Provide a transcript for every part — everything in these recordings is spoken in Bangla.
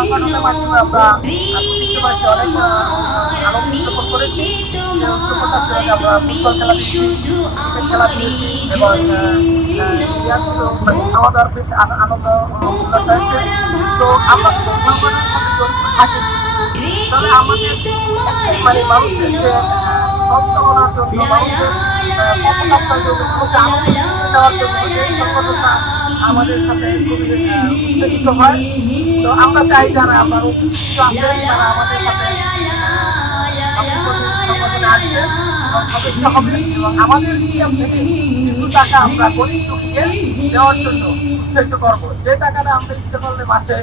সংগঠনের মাধ্যমে আমরা প্রতিটি মাসে অনেক আনন্দ উদযাপন করেছি। যে উদযাপনটা ছিল যে আমরা ফুটবল খেলা দিয়েছি, ক্রিকেট খেলা দিয়েছি এবং মানে খাওয়া দাওয়ার বেশ আনন্দ উল্লাস হয়েছে। তো আমরা তো সংগঠনের সাথে জড়িত থাকিনি, তবে আমাদের মানে মানুষের যে সচেতনার জন্য, মানুষের সচেতনতার জন্য, মানুষকে আনন্দ দেওয়ার জন্য এই সংগঠনটা আমাদের সাথে খুবই উৎসাহিত হয়। তো আমরা চাই যারা আমরা উৎসাহিত আছেন তারা আমাদের সাথে সংগঠনে আসবেন এবং সদস্য হবেন এবং আমাদের নিয়ম থেকে কিছু টাকা আমরা গরিব দুঃখীকে দেওয়ার জন্য উৎসাহিত করবো। যে টাকাটা আমরা ইচ্ছে করলে মাসে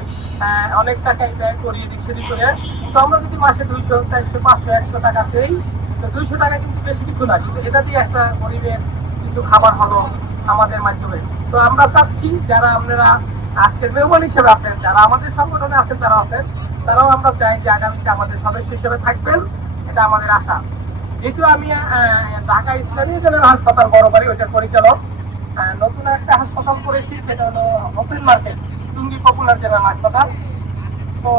অনেক টাকাই ব্যয় করি এদিক সেদিক করে, কিন্তু আমরা যদি মাসে 200, 400, 500, 100 টাকা দেই, তো 200 টাকা কিন্তু বেশি কিছু না, কিন্তু এটা দিয়ে একটা গরিবের কিছু খাবার হলো আমাদের মাধ্যমে। তো আমরা চাচ্ছি যারা আপনারা আজকের মেহমান হিসেবে আছেন, যারা আমাদের সংগঠনে আছেন, তারা আছেন, তারাও আমরা চাই যে আগামীতে আমাদের সদস্য হিসেবে থাকবেন, এটা আমাদের আশা। যেহেতু আমি ঢাকা ইসলামী জেনারেল হাসপাতাল বড়বাড়ি ওইটার পরিচালক, নতুন একটা হাসপাতাল করেছি, সেটা হলো হোসেন মার্কেট টুঙ্গি পপুলার জেনারেল হাসপাতাল। তো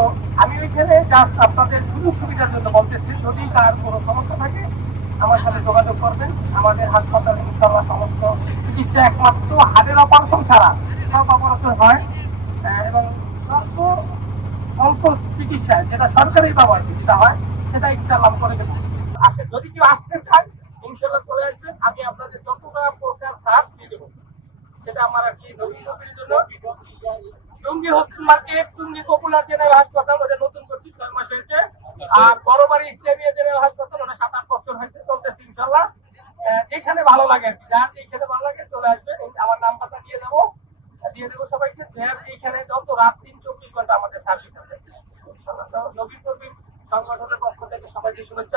আমি ওইখানে জাস্ট আপনাদের সুযোগ সুবিধার জন্য বলতেছি, যদি তার কোনো সমস্যা থাকে আমার সাথে যোগাযোগ করবেন। আমাদের হাসপাতালে ইনশাআল্লাহ সমস্ত চিকিৎসা একমাত্র হার্টের অপারেশন ছাড়া সব অপারেশন হয় এবং স্বল্প অল্প চিকিৎসা যেটা সরকারি ব্যবহার চিকিৎসা হয় সেটা ইনশাআল্লাহ করে দেবো। আসে যদি কেউ আসতে চান ইনশাআল্লাহ চলে আসবেন, আমি আপনাদের যতটা প্রকার সার দিয়ে দেবো। সেটা আমার আর কি নবীর জন্য টুঙ্গি হোসেন মার্কেট টুঙ্গি পপুলার জেনারেল হাসপাতাল ওটা নতুন করছি, 6 মাস হয়েছে। আর বড়বাড়ি ইসলামিয়া জেনারেল হাসপাতাল ওটা 7-8 বছর হয়েছে, চলতেছে ইনশাআল্লাহ। যেখানে ভালো লাগে, যার যেখানে ভালো লাগে চলে আসবে। আমার নাম্বারটা দিয়ে দেবো সবাইকে। এইখানে যত রাত দিন 24 ঘন্টা আমাদের সার্ভিস আছে ইনশাআল্লাহ। তো নবীর সংগঠনের পক্ষ থেকে সবাইকে শুভেচ্ছা।